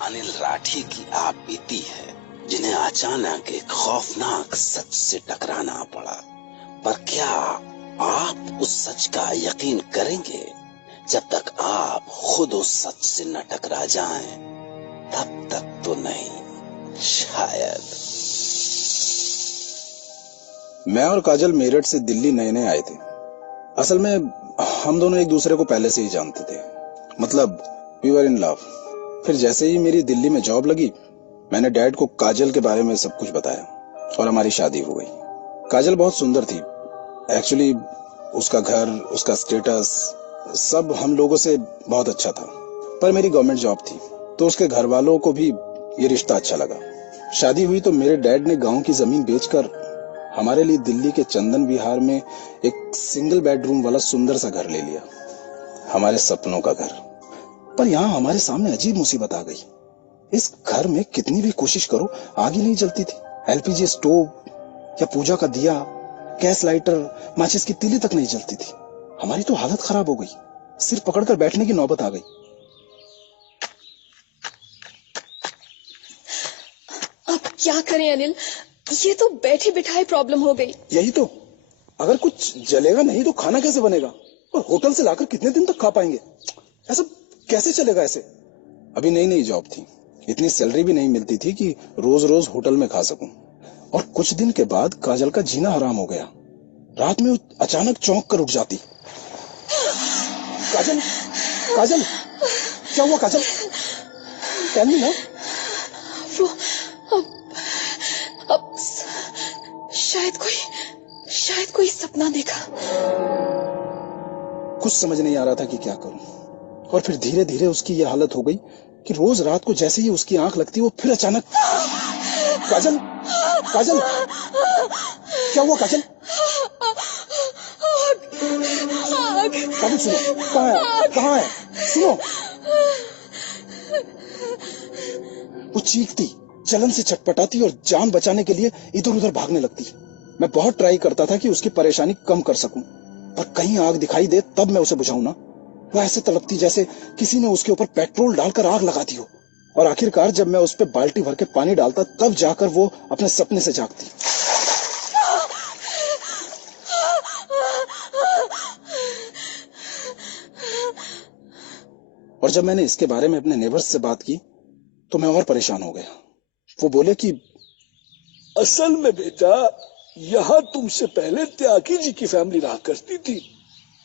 अनिल राठी की आप बीती है, जिन्हें अचानक एक खौफनाक सच से टकराना पड़ा। पर क्या आप उस सच का यकीन करेंगे? जब तक आप खुद उस सच से न टकरा जाएं, तब तक तो नहीं, शायद। मैं और काजल मेरठ से दिल्ली नए नए आए थे। असल में हम दोनों एक दूसरे को पहले से ही जानते थे, मतलब वी वर इन लव। फिर जैसे ही मेरी दिल्ली में जॉब लगी, मैंने डैड को काजल के बारे में सब कुछ बताया और हमारी शादी हो गई। काजल बहुत सुंदर थी एक्चुअली। उसका घर, उसका स्टेटस, सब हम लोगों से बहुत अच्छा था। पर मेरी गवर्नमेंट जॉब थी, तो उसके घर वालों को भी ये रिश्ता अच्छा लगा। शादी हुई तो मेरे डैड ने गांव की जमीन बेचकर हमारे लिए दिल्ली के चंदन विहार में एक सिंगल बेडरूम वाला सुंदर सा घर ले लिया, हमारे सपनों का घर। पर यहाँ हमारे सामने अजीब मुसीबत आ गई। इस घर में कितनी भी कोशिश करो, आग ही नहीं जलती थी। एलपीजी स्टोव या पूजा का दिया, गैस लाइटर, माचिस की तीली तक नहीं जलती थी। हमारी तो हालत खराब हो गई, सिर पकड़कर बैठने की नौबत आ गई। अब क्या करें अनिल, ये तो बैठे बिठाए प्रॉब्लम हो गई। यही तो, अगर कुछ जलेगा नहीं तो खाना कैसे बनेगा? और होटल से लाकर कितने दिन तक खा पाएंगे? ऐसा कैसे चलेगा ऐसे? अभी नई नई जॉब थी, इतनी सैलरी भी नहीं मिलती थी कि रोज रोज होटल में खा सकूं। और कुछ दिन के बाद काजल का जीना हराम हो गया। रात में अचानक चौंक कर उठ जाती। काजल, काजल, क्या हुआ काजल? टेल मी ना। वो अब शायद कोई सपना देखा। कुछ समझ नहीं आ रहा था कि क्या करूं। और फिर धीरे धीरे उसकी ये हालत हो गई कि रोज रात को जैसे ही उसकी आंख लगती वो फिर अचानक। काजल, काजल, क्या हुआ काजल? काजल सुनो, कहाँ है, कहाँ है? सुनो। वो चीखती, जलन से छटपटाती और जान बचाने के लिए इधर उधर भागने लगती। मैं बहुत ट्राई करता था कि उसकी परेशानी कम कर सकूं, पर कहीं आग दिखाई दे तब मैं उसे बुझाऊं ना। वो ऐसे तड़पती जैसे किसी ने उसके ऊपर पेट्रोल डालकर आग लगा दी हो। और आखिरकार जब मैं उस पर बाल्टी भर के पानी डालता, तब जाकर वो अपने सपने से जागती। और जब मैंने इसके बारे में अपने नेबर्स से बात की तो मैं और परेशान हो गया। वो बोले कि असल में बेटा, यहाँ तुमसे पहले त्यागी जी की फैमिली रहा करती थी।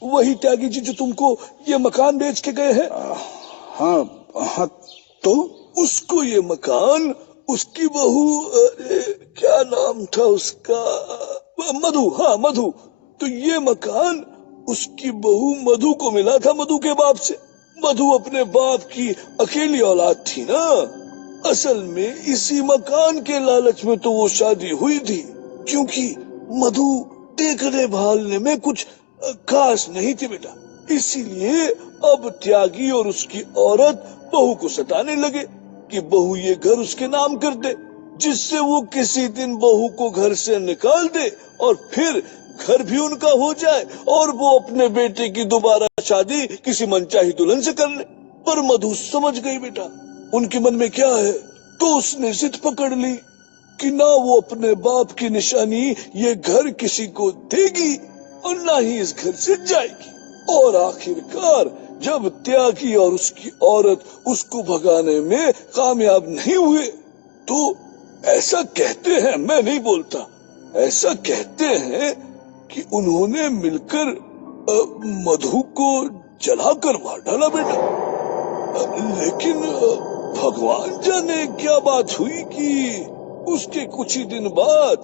वही त्यागी जी जो तुमको ये मकान बेच के गए हैं। हाँ हाँ, तो उसको ये मकान उसकी बहू, क्या नाम था उसका, मधु, हाँ मधु। तो ये मकान उसकी बहू मधु को मिला था मधु के बाप से। मधु अपने बाप की अकेली औलाद थी ना। असल में इसी मकान के लालच में तो वो शादी हुई थी, क्योंकि मधु देखने भालने में कुछ खास नहीं थी बेटा। इसीलिए अब त्यागी और उसकी औरत बहू को सताने लगे कि बहू ये घर उसके नाम कर दे, जिससे वो किसी दिन बहू को घर से निकाल दे और फिर घर भी उनका हो जाए और वो अपने बेटे की दोबारा शादी किसी मनचाही दुल्हन से कर ले। पर मधु समझ गई बेटा उनके मन में क्या है, तो उसने जिद पकड़ ली कि ना वो अपने बाप की निशानी ये घर किसी को देगी और ना ही इस घर से जाएगी। और आखिरकार जब त्यागी और उसकी औरत उसको भगाने में कामयाब नहीं हुए, तो ऐसा कहते हैं, मैं नहीं बोलता, ऐसा कहते हैं कि उन्होंने मिलकर मधु को जलाकर मार डाला बेटा। लेकिन भगवान जाने क्या बात हुई कि उसके कुछ ही दिन बाद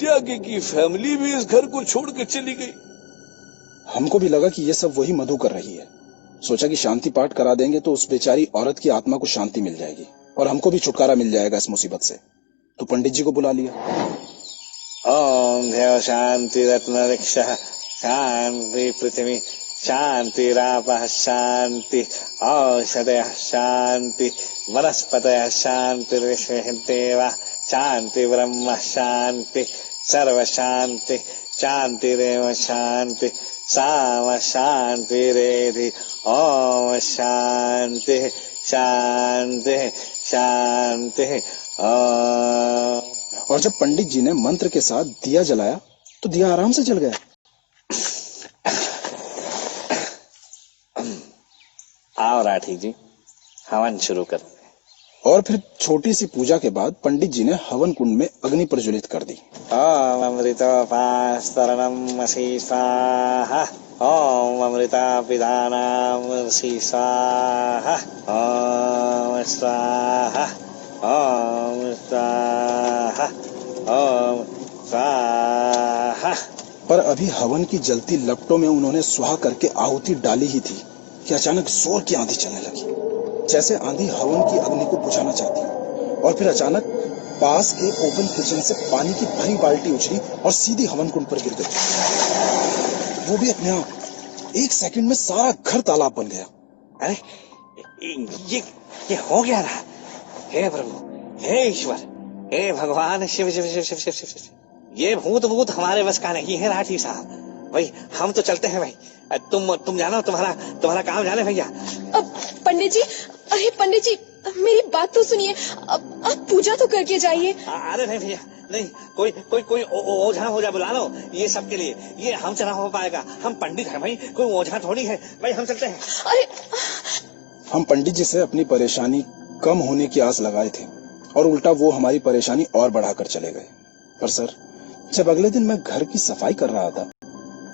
त्यागी की फैमिली भी इस घर को छोड़ के चली गई। हमको भी लगा कि ये सब वही मधु कर रही है। सोचा कि शांति पाठ करा देंगे तो उस बेचारी औरत की आत्मा को शांति मिल जाएगी और हमको भी छुटकारा मिल जाएगा इस मुसीबत से। तो पंडित जी को बुला लिया। ओम देव शांति रत्न रक्षा शांति पृथ्वी शांतिरापः शांति औषधयः शांति वनस्पतयः शांतिर्विश्वेदेवा शांति ब्रह्म शांति सर्व शांति शांतिरेव शांति साम शांतिरेधि ओम शांति शांति शांति। ओम। और जब पंडित जी ने मंत्र के साथ दिया जलाया तो दिया आराम से जल गया। आओ राठी जी, हवन शुरू कर। और फिर छोटी सी पूजा के बाद पंडित जी ने हवन कुंड में अग्नि प्रज्वलित कर दी। ओम अमृतोपास्तरणमसि स्वाहा। ओम अमृता पिधानामसि स्वाहा। ओम स्वाहा। ओम स्वाहा। ओम स्वाहा। पर अभी हवन की जलती लपटों में उन्होंने स्वाहा करके आहुति डाली ही थी कि अचानक जोर की आंधी चलने लगी, जैसे आंधी हवन की अग्नि को बुझाना चाहती। और फिर अचानक पास के ओपन किचन से पानी की भरी बाल्टी उछली और सीधी हवन कुंड पर गिर गई। वो भी अपने आप। 1 सेकंड में सारा घर तालाब बन गया। अरे ये हो गया ना। हे प्रभु, हे ईश्वर, हे भगवान शिव शिव शिव शिव शिव शिव शिव। ये भूत हमारे बस का नहीं है राठी साहब। भाई हम तो चलते हैं भाई। तुम जानो, तुम्हारा काम जाने भैया। अब पंडित जी, अरे पंडित जी मेरी बात तो सुनिए। अब पूजा तो करके जाइए। अरे नहीं भैया, नहीं। कोई ओझा बुला लो ये सबके लिए। ये हमसे ना हो पाएगा। हम पंडित हैं भाई, कोई ओझा थोड़ी है भाई। हम चलते हैं। अरे हम पंडित जी से अपनी परेशानी कम होने की आस लगाए थे और उल्टा वो हमारी परेशानी और बढ़ाकर चले गए। पर सर, जब अगले दिन मैं घर की सफाई कर रहा था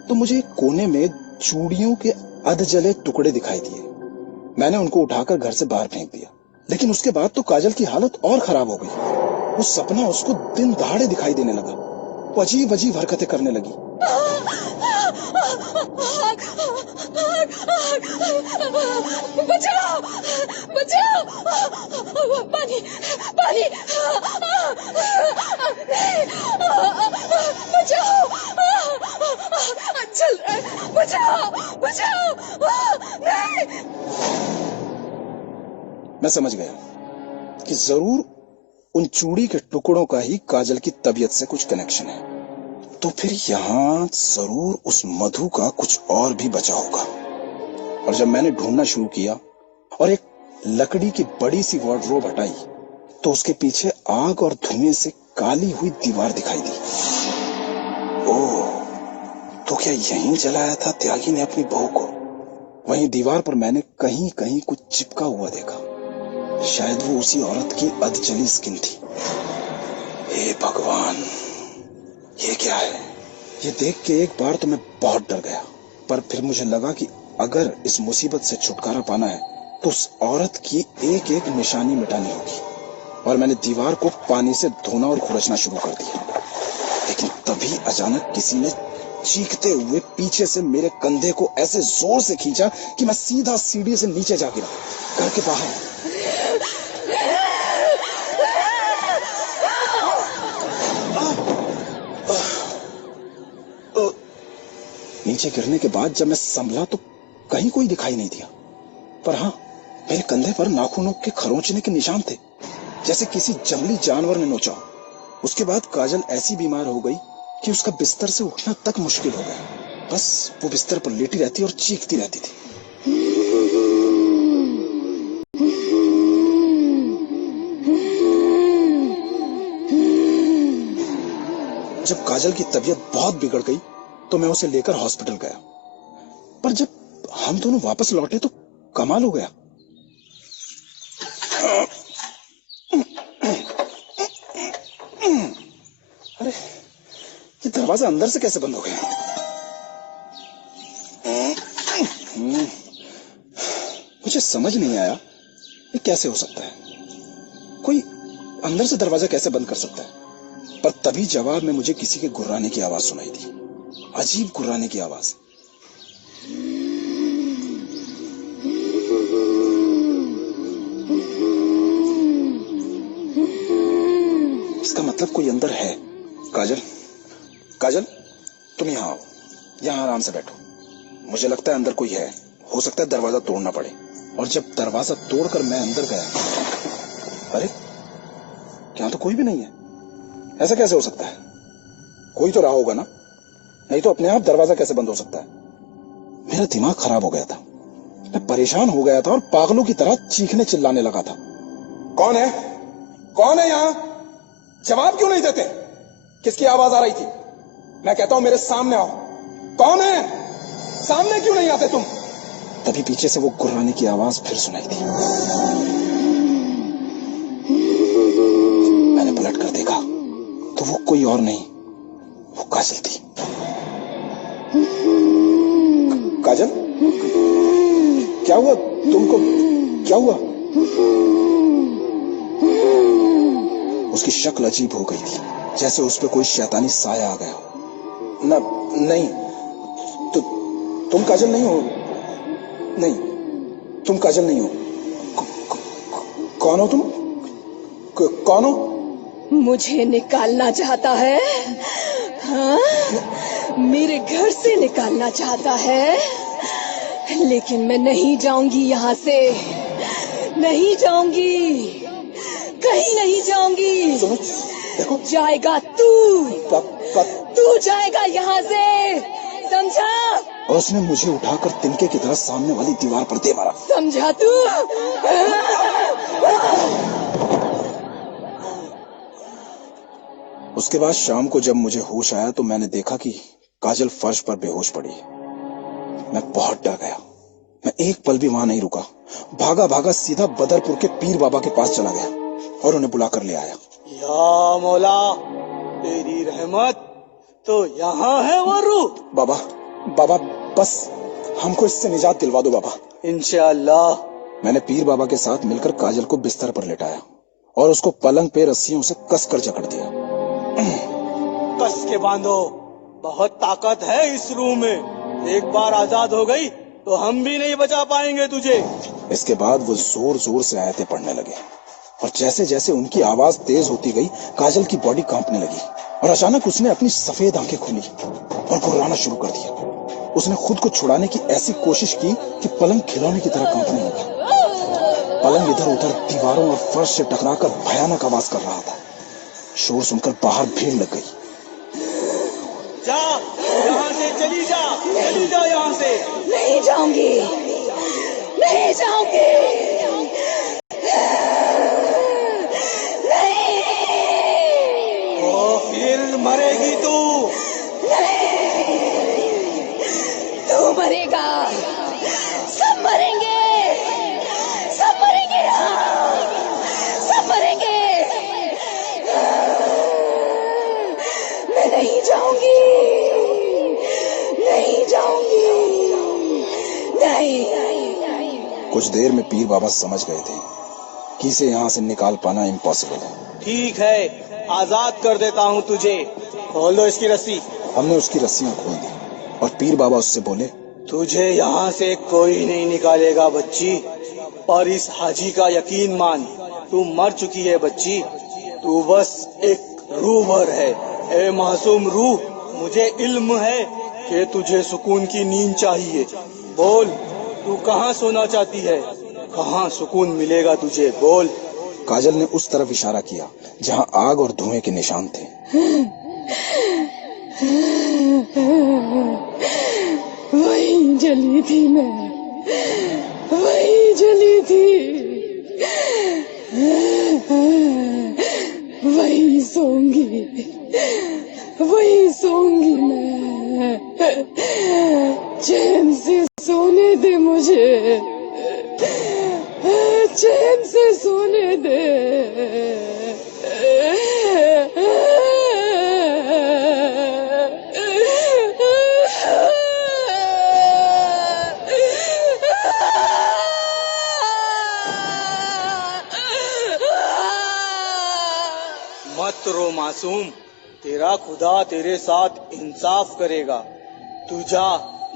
तो मुझे एक कोने में चूड़ियों के अध जले टुकड़े दिखाई दिए। मैंने उनको उठाकर घर से बाहर फेंक दिया। लेकिन उसके बाद तो काजल की हालत और खराब हो गई। वो सपना उसको दिन दहाड़े दिखाई देने लगा। वो अजीब अजीब हरकतें करने लगी। बचाओ बचाओ, पानी पानी, बचाओ, चल रहा है, बचाओ बचाओ, नहीं। मैं समझ गया कि जरूर उन चूड़ी के टुकड़ों का ही काजल की तबीयत से कुछ कनेक्शन है। तो फिर यहाँ जरूर उस मधु का कुछ और भी बचा होगा। और जब मैंने ढूंढना शुरू किया और एक लकड़ी की बड़ी सी वार्डरोब हटाई तो उसके पीछे आग और धुएं से काली हुई दीवार दिखाई दी। ओह, तो क्या यहीं जलाया था त्यागी ने अपनी बहू को? वहीं दीवार पर मैंने कहीं कहीं कुछ चिपका हुआ देखा। शायद वो उसी औरत की अधजली स्किन थी। हे भगवान, ये क्या है? ये देख के एक बार तो मैं बहुत डर गया, पर फिर मुझे लगा कि अगर इस मुसीबत से छुटकारा पाना है तो उस औरत की एक एक निशानी मिटानी होगी। और मैंने दीवार को पानी से धोना और खुरचना शुरू कर दिया। लेकिन तभी अचानक किसी ने चीखते हुए पीछे से मेरे कंधे को ऐसे जोर से खींचा कि मैं सीधा सीढ़ी से नीचे जा गिरा। घर के बाहर नीचे गिरने के बाद जब मैं संभला तो कहीं कोई दिखाई नहीं दिया। पर हाँ, मेरे कंधे पर नाखूनों के खरोंचने के निशान थे, जैसे किसी जंगली जानवर ने नोचा। उसके बाद काजल ऐसी बीमार हो गई कि उसका बिस्तर से उठना तक मुश्किल हो गया। बस वो बिस्तर पर लेटी रहती और चीखती रहती थी। जब काजल की तबीयत बहुत बिगड़ गई तो मैं उसे लेकर हॉस्पिटल गया। पर जब हम दोनों वापस लौटे तो कमाल हो गया। अरे, ये दरवाजा अंदर से कैसे बंद हो गया? मुझे समझ नहीं आया ये कैसे हो सकता है। कोई अंदर से दरवाजा कैसे बंद कर सकता है? पर तभी जवाब में मुझे किसी के गुर्राने की आवाज सुनाई दी। अजीब गुर्राने की आवाज। इसका मतलब कोई अंदर है। काजल, काजल, तुम यहाँ आओ। यहाँ आराम से बैठो। मुझे लगता है अंदर कोई है। हो सकता है दरवाजा तोड़ना पड़े। और जब दरवाजा तोड़कर मैं अंदर गया, अरे यहाँ तो कोई भी नहीं है। ऐसा कैसे हो सकता है? कोई तो रहा होगा ना, नहीं तो अपने आप दरवाजा कैसे बंद हो सकता है? मेरा दिमाग खराब हो गया था। मैं परेशान हो गया था और पागलों की तरह चीखने चिल्लाने लगा था। कौन है? कौन है यहाँ? जवाब क्यों नहीं देते? किसकी आवाज आ रही थी? मैं कहता हूं मेरे सामने आओ। कौन है? सामने क्यों नहीं आते तुम? तभी पीछे से वो गुर्राने की आवाज फिर सुनाई दी। मैंने पलट कर देखा तो वो कोई और नहीं, वो काजल थी। काजल, क्या हुआ तुमको? क्या हुआ? उसकी शक्ल अजीब हो गई थी, जैसे उस पे कोई शैतानी साया आ गया। नहीं, तुम काजल नहीं हो। नहीं, तुम काजल नहीं हो। कौन हो तुम? कौन हो? मुझे निकालना चाहता है? हाँ? मेरे घर से निकालना चाहता है? लेकिन मैं नहीं जाऊंगी यहाँ से, नहीं जाऊंगी, कहीं नहीं जाऊंगी। देखो, जाएगा तू, तू जाएगा यहाँ से, समझा? और उसने मुझे उठाकर तिनके की तरह सामने वाली दीवार पर दे मारा। समझा तू? उसके बाद शाम को जब मुझे होश आया तो मैंने देखा कि काजल फर्श पर बेहोश पड़ी है। मैं बहुत डर गया। मैं एक पल भी वहां नहीं रुका। भागा भागा सीधा बदरपुर के पीर बाबा के पास चला गया और उन्हें बुला कर ले आया। या मौला, तेरी रहमत तो यहाँ है वरू। बाबा, बाबा बस हमको इससे निजात दिलवा दो बाबा। इंशाअल्लाह। मैंने पीर बाबा के साथ मिलकर काजल को बिस्तर पर लेटाया और उसको पलंग पे रस्सियों से कसकर जकड़ दिया। कस के बांधो, बहुत ताकत है इस रूह में। एक बार आजाद हो गई तो हम भी नहीं बचा पाएंगे तुझे। इसके बाद वो जोर जोर से आयतें पढ़ने लगे और जैसे जैसे उनकी आवाज तेज होती गई काजल की बॉडी कांपने लगी और अचानक उसने अपनी सफेद आंखें खोली और गुर्राना शुरू कर दिया। उसने खुद को छुड़ाने की ऐसी कोशिश की कि पलंग खिलौने की तरह कांपने लगा। पलंग इधर उधर दीवारों और फर्श से टकराकर भयानक आवाज कर रहा था। शोर सुनकर बाहर भीड़ लग गई। जा, यहाँ से चली जा, चली जा यहाँ से। नहीं जाऊंगी, नहीं जाऊंगी, नहीं। ओ फिर मरेगी तू। तू मरेगा, सब मरेंगे, सब मरेंगे, सब मरेंगे। मैं नहीं जाऊंगी, नहीं जाऊंगी, नहीं। कुछ देर में पीर बाबा समझ गए थे कि इसे यहाँ से निकाल पाना इम्पॉसिबल है। ठीक है, आजाद कर देता हूँ तुझे। खोल दो इसकी रस्सी। हमने उसकी रस्सियां खोल दी और पीर बाबा उससे बोले, तुझे यहाँ से कोई नहीं निकालेगा बच्ची, और इस हाजी का यकीन मान, तू मर चुकी है बच्ची। तू बस एक रूह भर है। ए मासूम रूह, मुझे इल्म है कि तुझे सुकून की नींद चाहिए। बोल, तू कहाँ सोना चाहती है? कहाँ सुकून मिलेगा तुझे? बोल। काजल ने उस तरफ इशारा किया जहाँ आग और धुएं के निशान थे। वहीं जली थी मैं, वहीं जली थी, वहीं सोऊंगी, वहीं सोऊंगी मैं। चैन से सोने दे मुझे, चैन से सोने दे। मत रो मासूम, तेरा खुदा तेरे साथ इंसाफ करेगा। तू जा,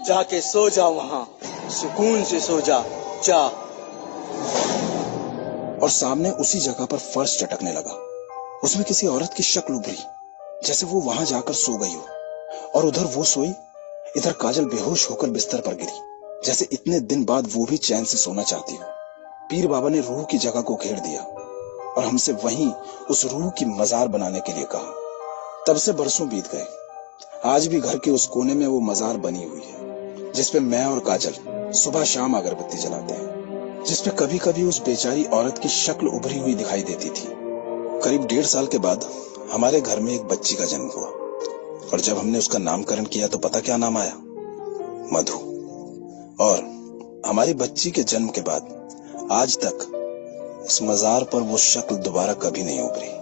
जाके सो जा, वहाँ सुकून से सो जा, जा। और सामने उसी जगह पर फर्श चटकने लगा। उसमें किसी औरत की शक्ल उभरी, जैसे वो वहां जाकर सो गई हो, और उधर वो सोई, इधर काजल बेहोश होकर बिस्तर पर गिरी, जैसे इतने दिन बाद वो भी चैन से सोना चाहती हो। पीर बाबा ने रूह की जगह को घेर दिया और हमसे वहीं उस रूह की मजार बनाने के लिए कहा। तब से बरसों बीत गए। आज भी घर के उस कोने में वो मजार बनी हुई है, जिसपे मैं और काजल सुबह शाम अगरबत्ती जलाते हैं, जिसपे कभी कभी उस बेचारी औरत की शक्ल उभरी हुई दिखाई देती थी। करीब 1.5 साल के बाद हमारे घर में एक बच्ची का जन्म हुआ, और जब हमने उसका नामकरण किया तो पता क्या नाम आया? मधु। और हमारी बच्ची के जन्म के बाद आज तक उस मजार पर वो शक्ल दोबारा कभी नहीं उभरी।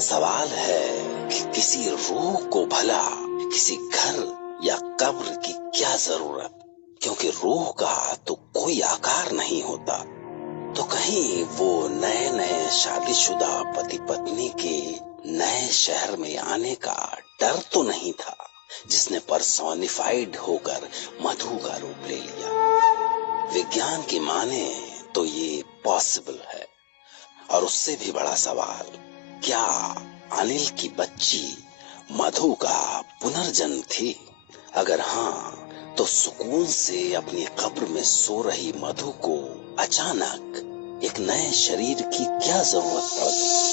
सवाल है कि किसी रूह को भला किसी घर या कब्र की क्या जरूरत, क्योंकि रूह का तो कोई आकार नहीं होता। तो कहीं वो नए नए शादीशुदा पति पत्नी के नए शहर में आने का डर तो नहीं था, जिसने पर्सोनिफाइड होकर मधु का रूप ले लिया। विज्ञान की माने तो ये पॉसिबल है। और उससे भी बड़ा सवाल, क्या अनिल की बच्ची मधु का पुनर्जन्म थी? अगर हाँ, तो सुकून से अपनी कब्र में सो रही मधु को अचानक एक नए शरीर की क्या जरूरत पड़ गई?